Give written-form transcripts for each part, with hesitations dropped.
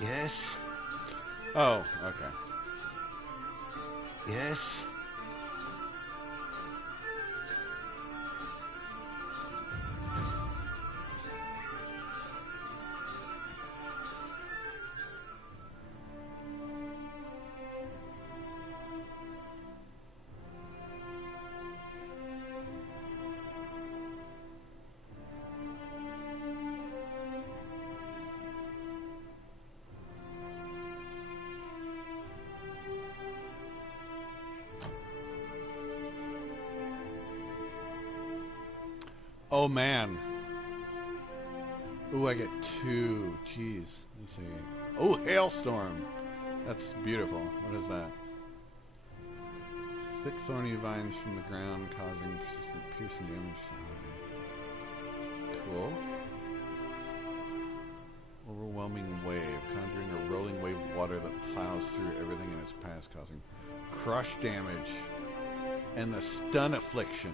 Yes. Oh, okay. Yes. Oh man. Ooh, I get two. Jeez. Let's see. Oh, hailstorm. That's beautiful. What is that? Thick thorny vines from the ground causing persistent piercing damage. Cool. Overwhelming wave, conjuring a rolling wave of water that plows through everything in its path, causing crush damage and the stun affliction.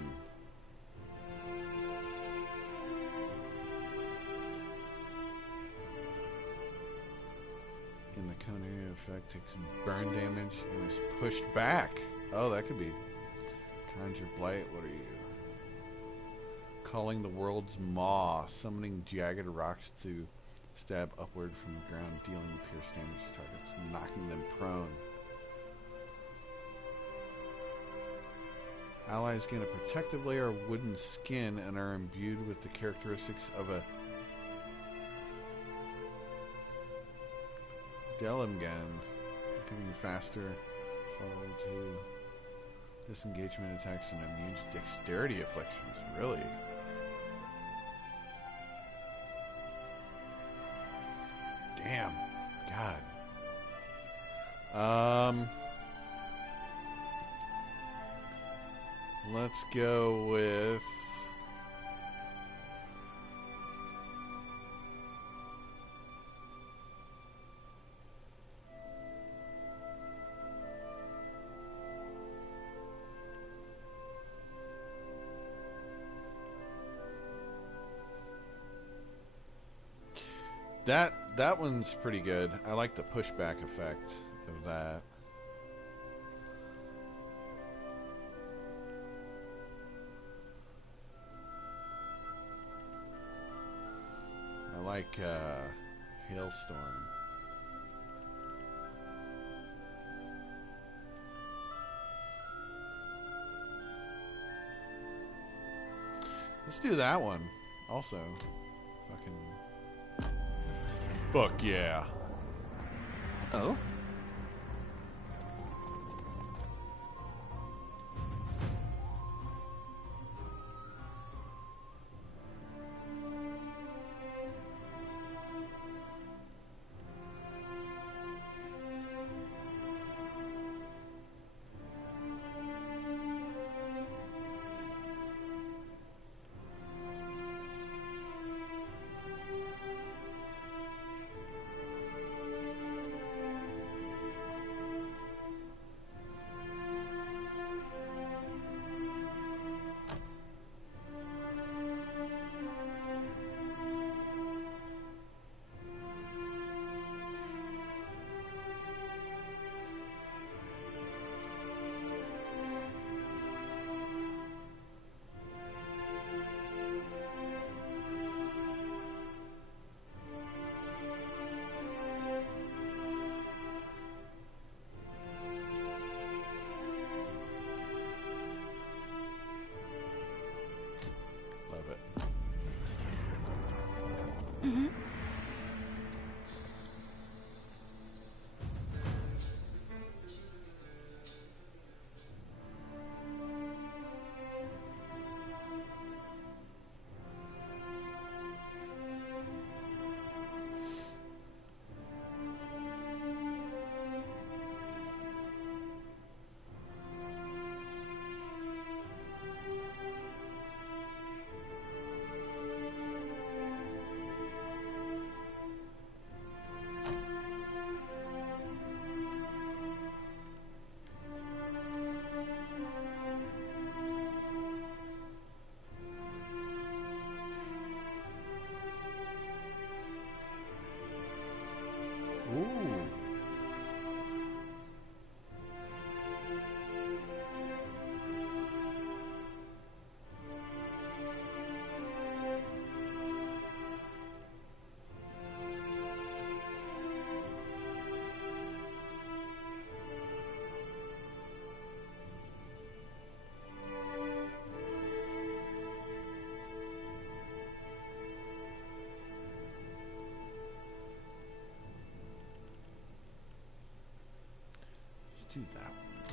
In the cone area effect takes burn damage and is pushed back. Oh, that could be. Conjure blight. What are you? Calling the world's maw, summoning jagged rocks to stab upward from the ground, dealing pierce damage to targets, knocking them prone. Allies gain a protective layer of wooden skin and are imbued with the characteristics of a Delum gun, becoming faster, forward to disengagement attacks and immune to dexterity afflictions. Really? Damn. God. Let's go with that one's pretty good. I like the pushback effect of that. I like Hailstorm. Let's do that one also. Fuck yeah. Oh? Ooh. Let's do that one.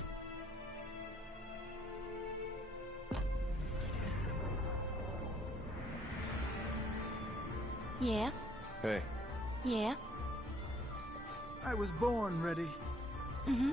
Yeah, Hey. yeah. I was born ready. Mm-hmm.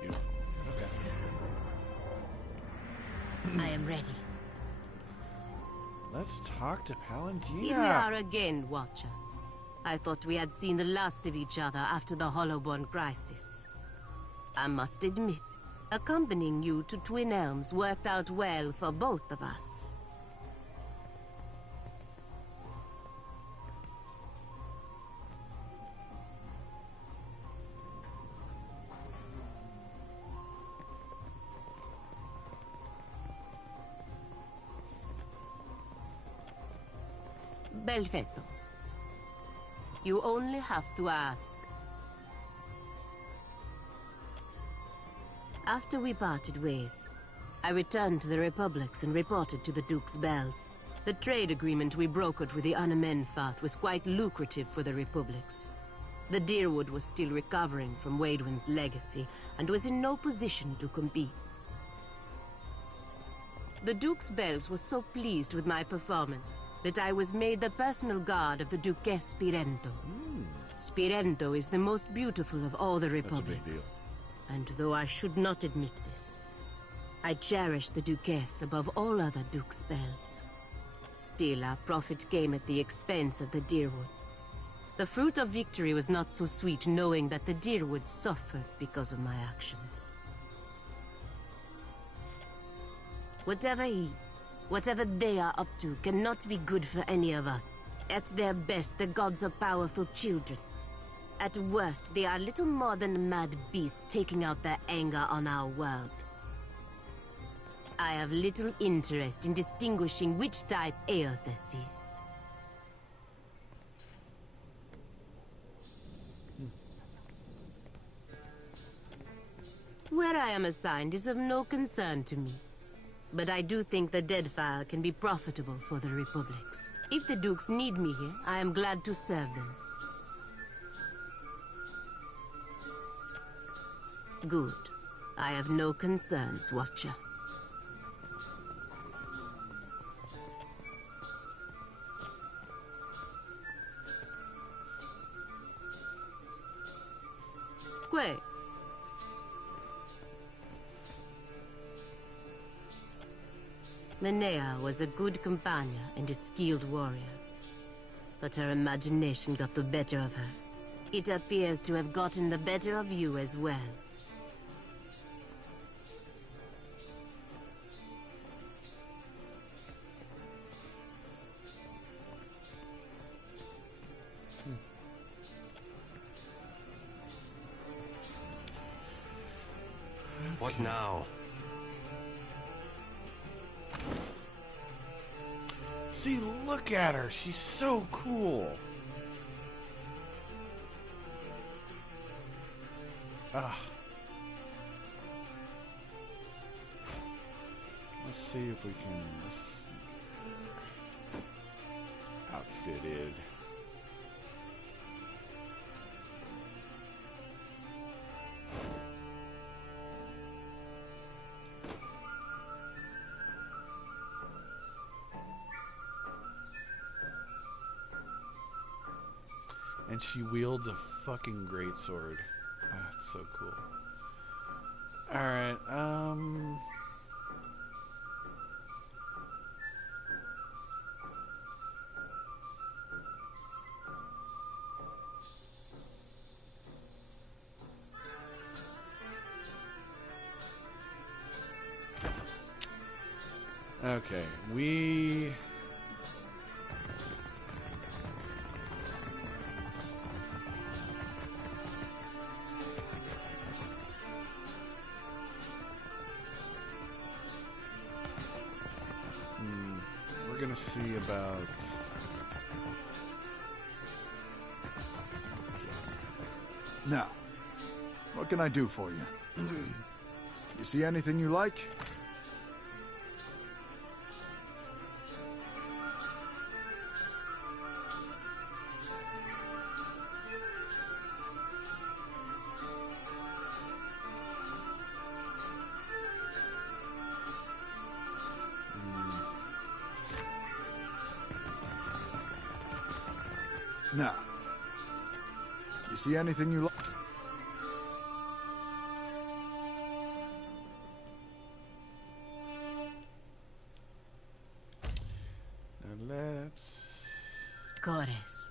Beautiful. Okay. I am ready. Let's talk to Palangina. Here we are again, Watcher. I thought we had seen the last of each other after the Hollowborn crisis. I must admit, accompanying you to Twin Elms worked out well for both of us. Perfetto. You only have to ask. After we parted ways, I returned to the Republics and reported to the Duke's Bells. The trade agreement we brokered with the Unamenfath was quite lucrative for the Republics. The Deerwood was still recovering from Waidwin's legacy and was in no position to compete. The Duke's Bells was so pleased with my performance that I was made the personal guard of the Duquess Spirento. Spirento is the most beautiful of all the Republics. And though I should not admit this, I cherish the Duquess above all other Duke's Bells. Still, our profit came at the expense of the Deerwood. The fruit of victory was not so sweet knowing that the Deerwood suffered because of my actions. Whatever they are up to cannot be good for any of us. At their best, the gods are powerful children. At worst, they are little more than mad beasts taking out their anger on our world. I have little interest in distinguishing which type Eothas is. Where I am assigned is of no concern to me. But I do think the Deadfire can be profitable for the Republics. If the Dukes need me here, I am glad to serve them. Good. I have no concerns, Watcher. Que? Linnea was a good companion and a skilled warrior. But her imagination got the better of her. It appears to have gotten the better of you as well. What now? See, look at her. She's so cool. Ah. Let's see if we can... Outfitted. And she wields a fucking greatsword. Ah, it's so cool. Alright, okay, we... We're gonna see about... Now, what can I do for you? You see anything you like? Now, you see anything you like? Now let's... Chorus.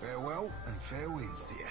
Farewell and fair winds to you.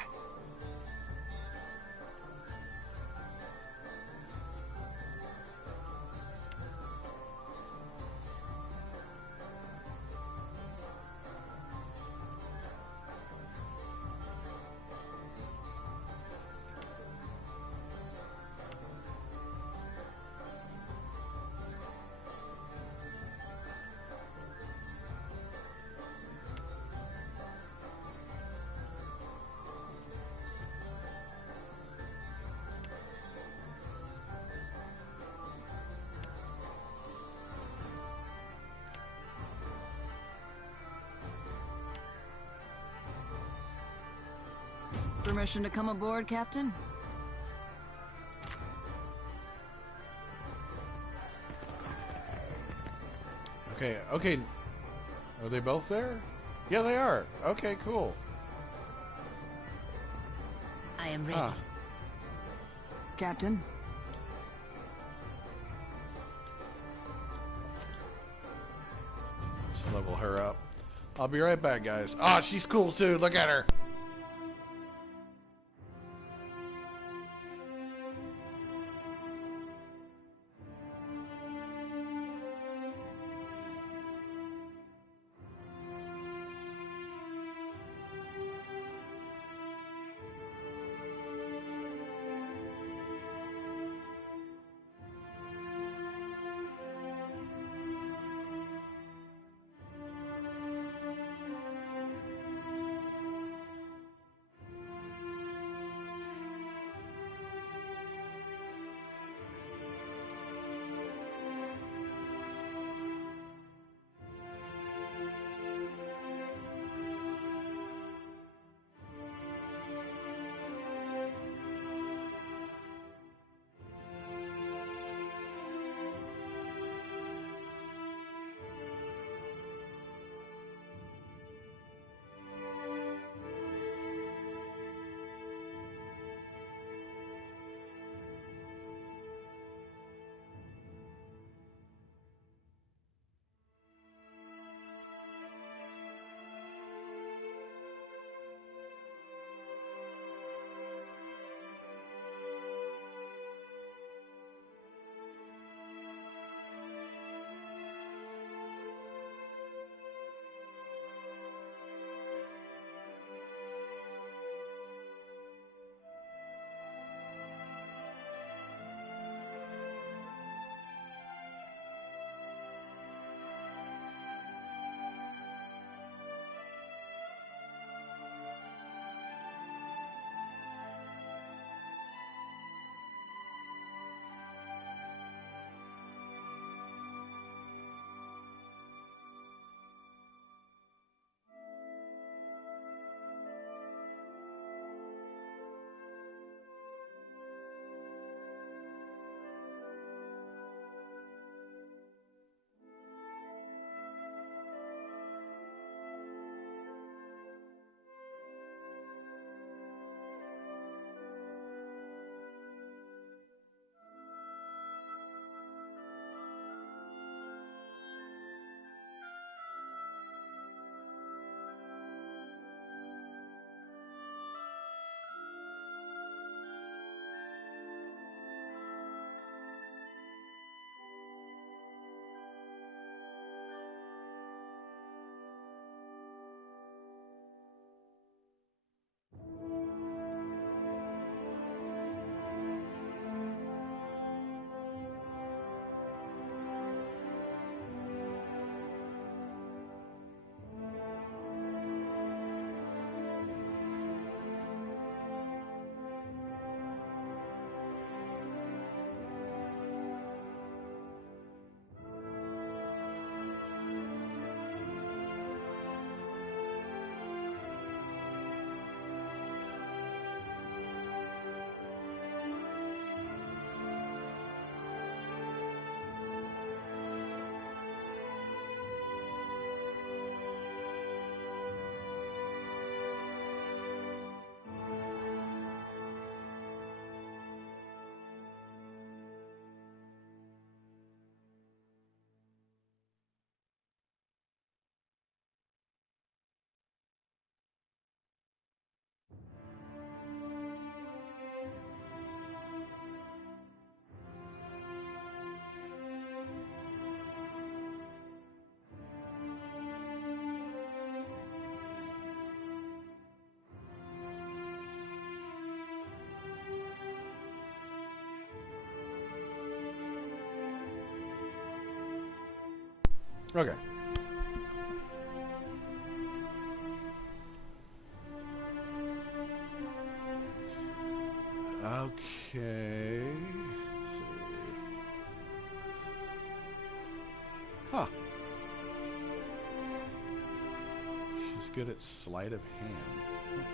Permission to come aboard, Captain? Okay, okay. Are they both there? Yeah, they are. Okay, cool. I am ready. Ah. Captain? Let's level her up. I'll be right back, guys. Ah, she's cool too. Look at her. Okay. Okay. Let's see. Huh. She's good at sleight of hand.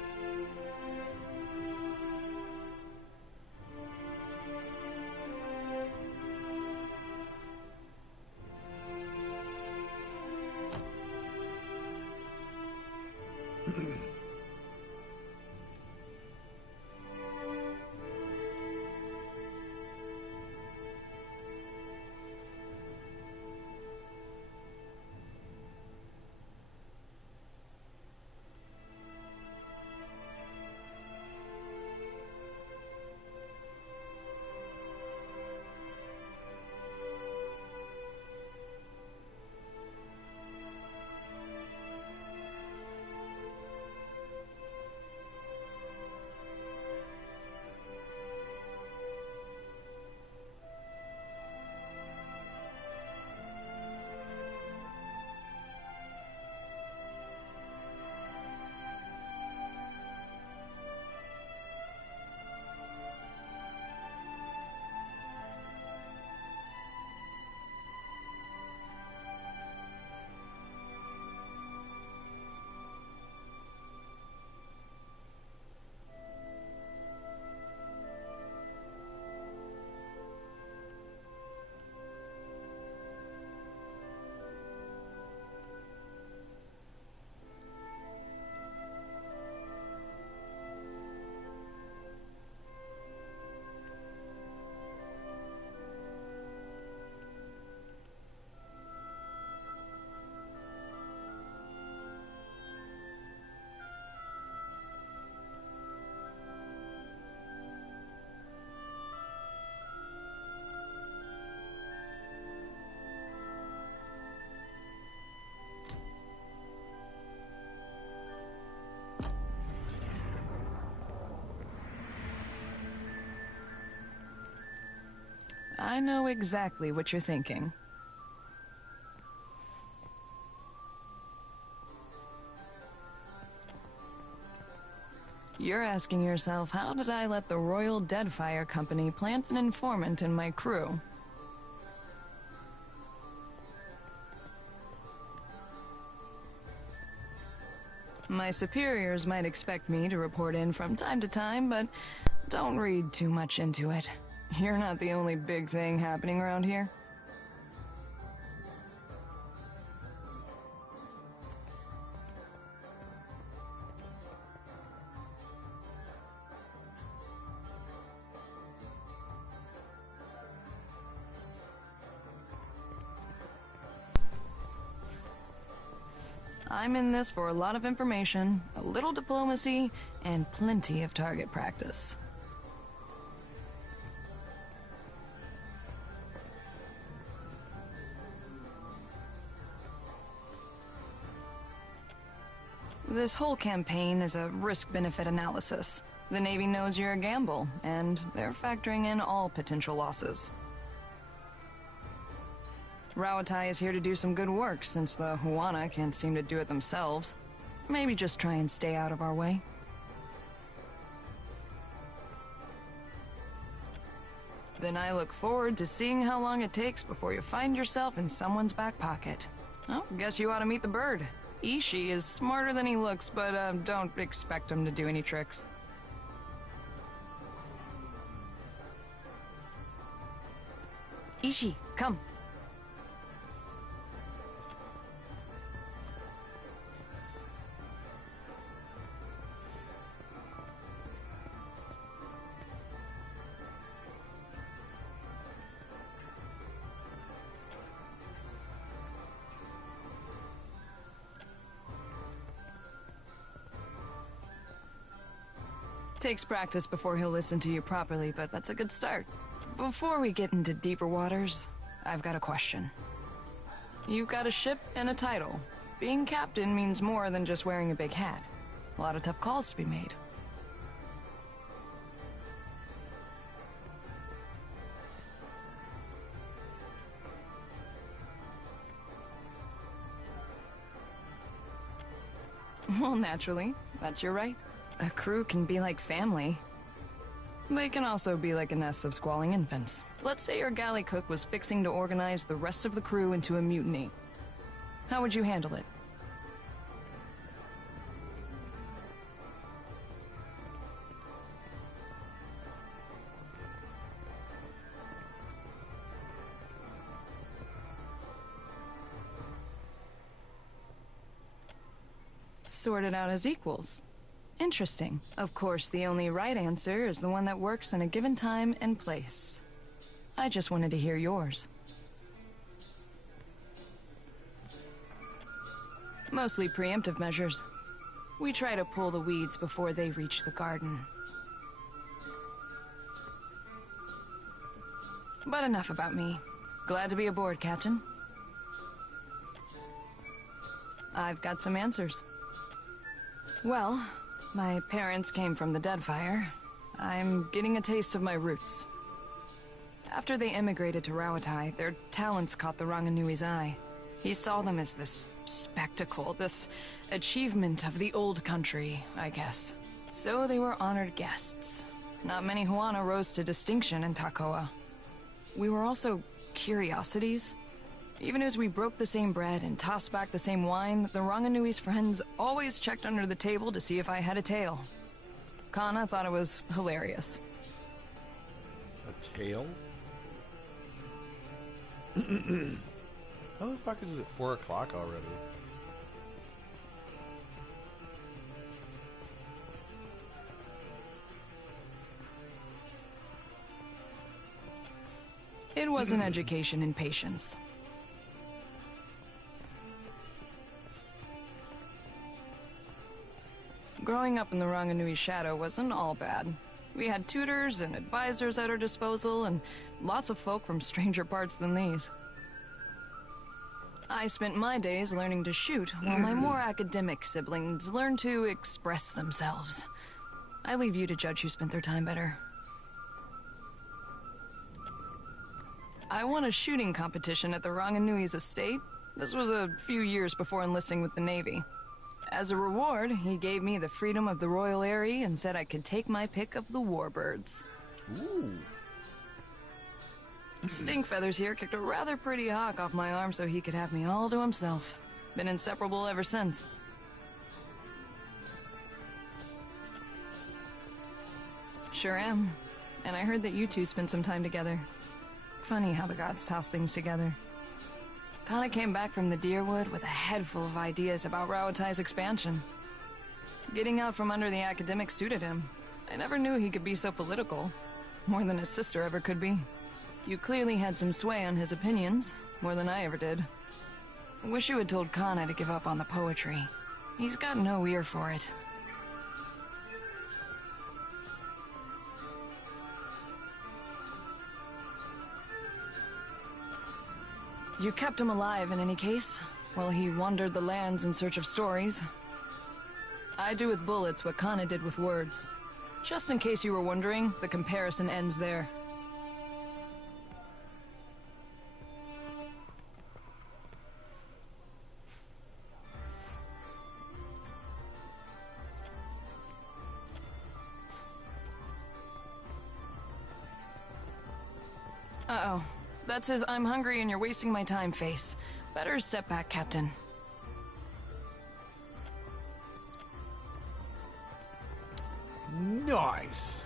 I know exactly what you're thinking. You're asking yourself, how did I let the Royal Deadfire Company plant an informant in my crew? My superiors might expect me to report in from time to time, but don't read too much into it. You're not the only big thing happening around here. I'm in this for a lot of information, a little diplomacy, and plenty of target practice. This whole campaign is a risk-benefit analysis. The Navy knows you're a gamble, and they're factoring in all potential losses. Rawatai is here to do some good work, since the Huana can't seem to do it themselves. Maybe just try and stay out of our way. Then I look forward to seeing how long it takes before you find yourself in someone's back pocket. Oh, guess you ought to meet the bird. Ishi is smarter than he looks, but don't expect him to do any tricks. Ishi, come. Takes practice before he'll listen to you properly, but that's a good start. Before we get into deeper waters, I've got a question. You've got a ship and a title. Being captain means more than just wearing a big hat. A lot of tough calls to be made. Well, naturally. That's your right. A crew can be like family. They can also be like a nest of squalling infants. Let's say your galley cook was fixing to organize the rest of the crew into a mutiny. How would you handle it? Sort it out as equals. Interesting. Of course, the only right answer is the one that works in a given time and place. I just wanted to hear yours. Mostly preemptive measures. We try to pull the weeds before they reach the garden. But enough about me. Glad to be aboard, Captain. I've got some answers. Well, my parents came from the Deadfire. I'm getting a taste of my roots. After they immigrated to Rauatai, their talents caught the Ranganui's eye. He saw them as this spectacle, this achievement of the old country, I guess. So they were honored guests. Not many Huana rose to distinction in Takoa. We were also curiosities. Even as we broke the same bread and tossed back the same wine, the Ranganui's friends always checked under the table to see if I had a tail. Kana thought it was hilarious. A tail? How the fuck is it 4 o'clock already? It was an education in patience. Growing up in the Ranganui shadow wasn't all bad. We had tutors and advisors at our disposal, and lots of folk from stranger parts than these. I spent my days learning to shoot, while my more academic siblings learned to express themselves. I leave you to judge who spent their time better. I won a shooting competition at the Ranganui's estate. This was a few years before enlisting with the Navy. As a reward, he gave me the freedom of the Royal Eyrie and said I could take my pick of the warbirds. Ooh. Stinkfeathers here kicked a rather pretty hawk off my arm so he could have me all to himself. Been inseparable ever since. Sure am. And I heard that you two spent some time together. Funny how the gods toss things together. Kana came back from the Deerwood with a head full of ideas about Rauatai's expansion. Getting out from under the academics suited him. I never knew he could be so political. More than his sister ever could be. You clearly had some sway on his opinions, more than I ever did. Wish you had told Kana to give up on the poetry. He's got no ear for it. You kept him alive in any case, while he wandered the lands in search of stories. I do with bullets what Kana did with words. Just in case you were wondering, the comparison ends there. Uh-oh. That's his "I'm hungry and you're wasting my time" face. Better step back, Captain. Nice.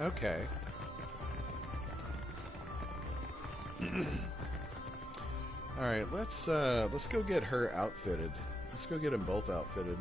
Okay. All right, let's go get her outfitted. Let's go get them both outfitted.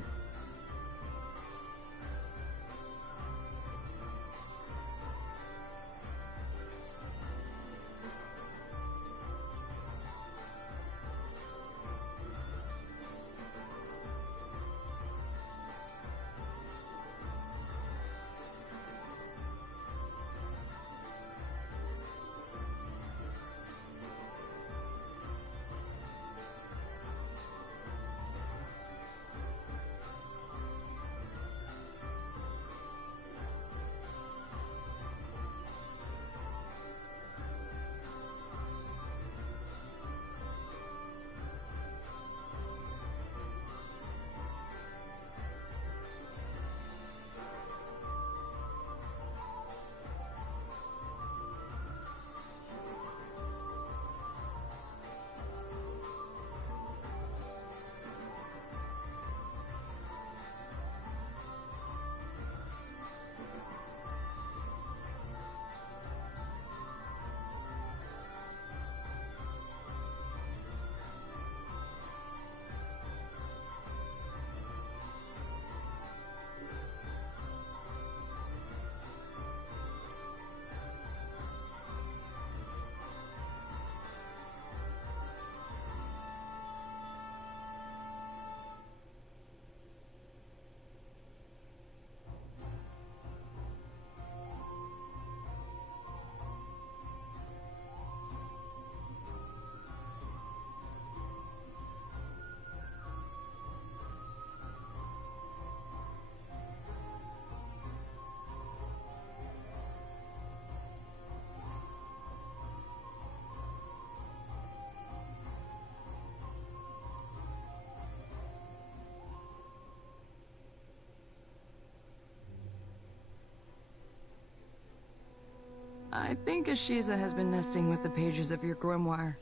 I think Ashiza has been nesting with the pages of your grimoire.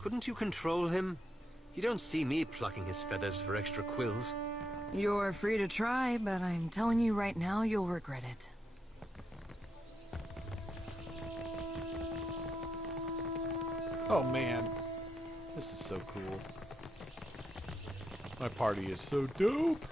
Couldn't you control him? You don't see me plucking his feathers for extra quills. You're free to try, but I'm telling you right now, you'll regret it. Oh man, this is so cool. My party is so dope.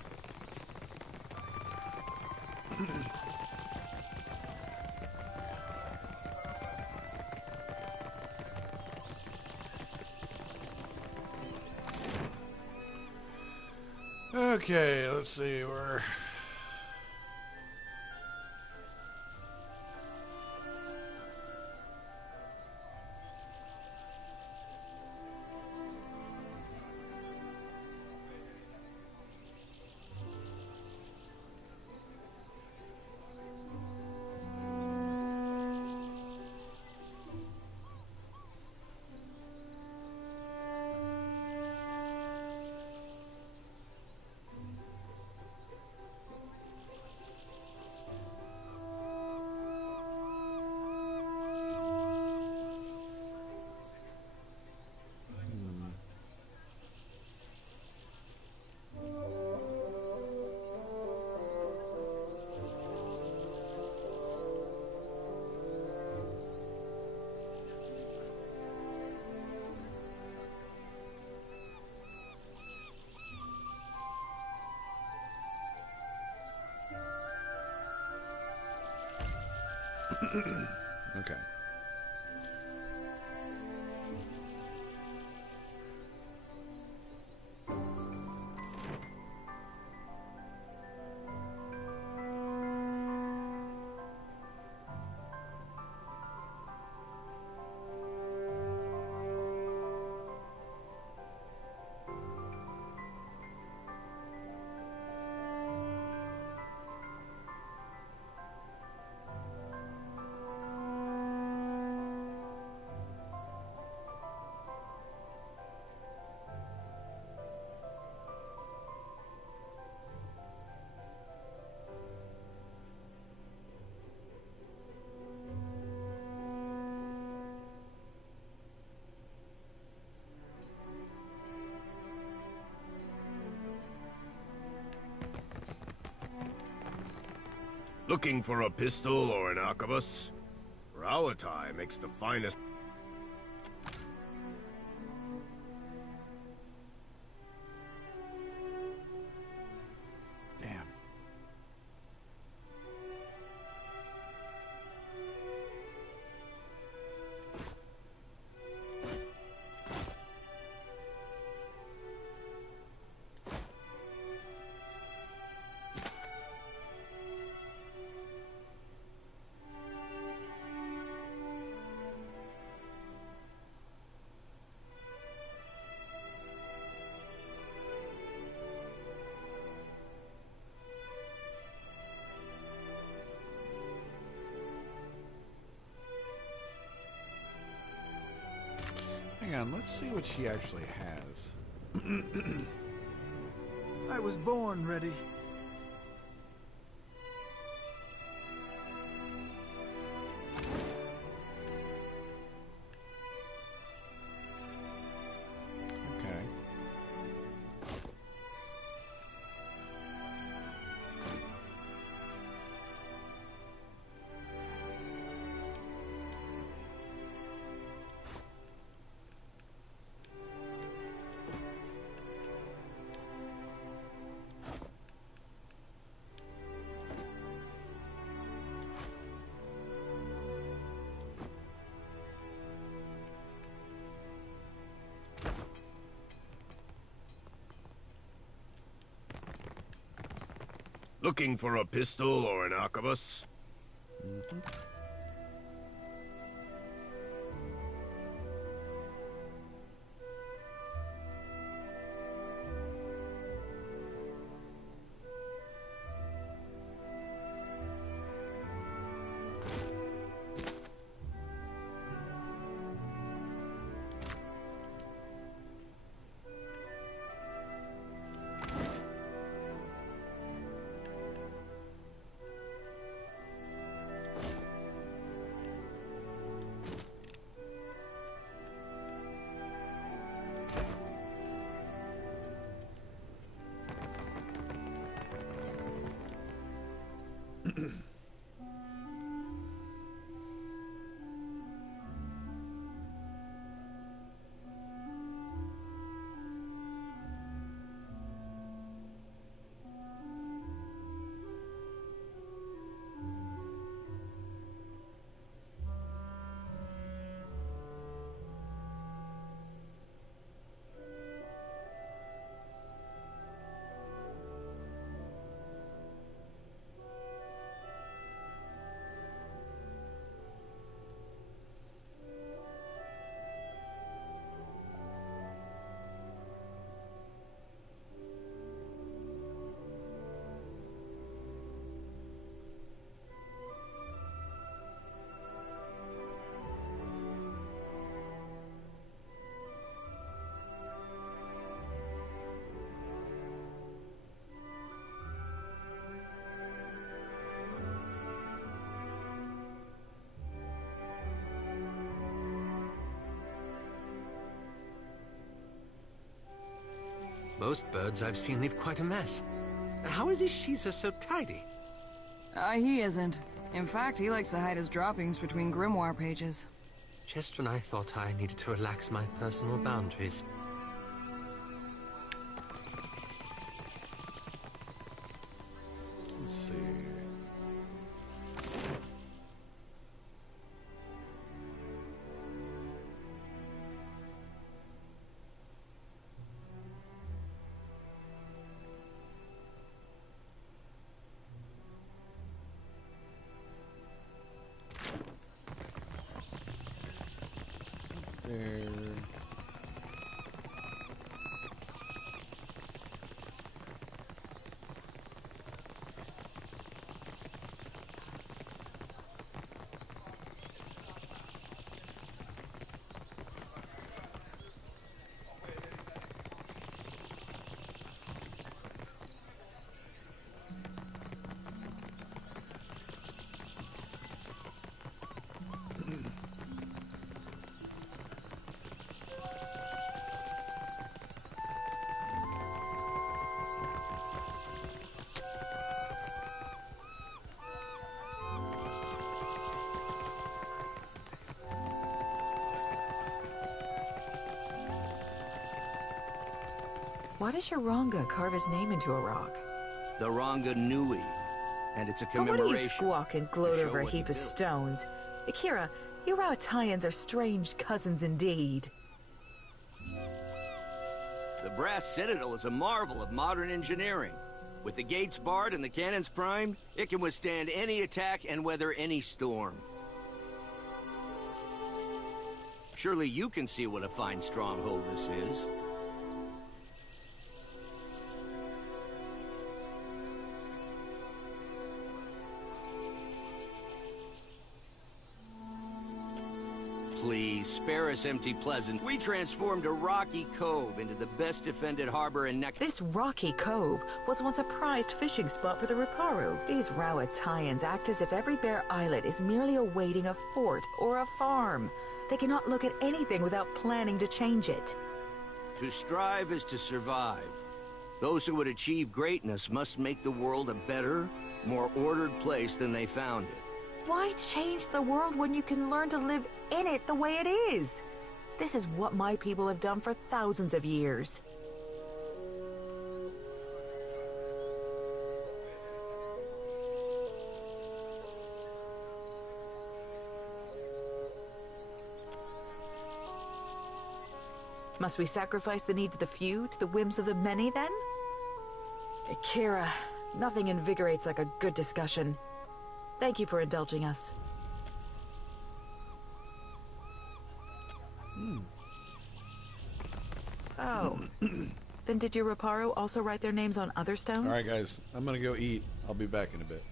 Okay, let's see where. Okay. Looking for a pistol or an arquebus? Rauatai makes the finest... Damn. Hang on, let's see what she actually has. I was born ready. Okay. Looking for a pistol or an arquebus? Most birds I've seen leave quite a mess. How is Ishiza so tidy? He isn't. In fact, he likes to hide his droppings between grimoire pages. Just when I thought I needed to relax my personal boundaries. Let's see. There. Why does your Ranga carve his name into a rock? The Ranga Nui, and it's a But what do commemoration. you squawk and gloat to show over a what he heap of built. stones? Akira, you Rautayans are strange cousins indeed. The brass citadel is a marvel of modern engineering. With the gates barred and the cannons primed, it can withstand any attack and weather any storm. Surely you can see what a fine stronghold this is. Please, spare us empty pleasant. We transformed a rocky cove into the best defended harbor in Nek. This rocky cove was once a prized fishing spot for the Riparu. These Rautayans act as if every bare islet is merely awaiting a fort or a farm. They cannot look at anything without planning to change it. To strive is to survive. Those who would achieve greatness must make the world a better, more ordered place than they found it. Why change the world when you can learn to live in it the way it is? This is what my people have done for thousands of years. Must we sacrifice the needs of the few to the whims of the many, then? Akira, nothing invigorates like a good discussion. Thank you for indulging us. Oh. Then did your Riparu also write their names on other stones? All right, guys. I'm going to go eat. I'll be back in a bit.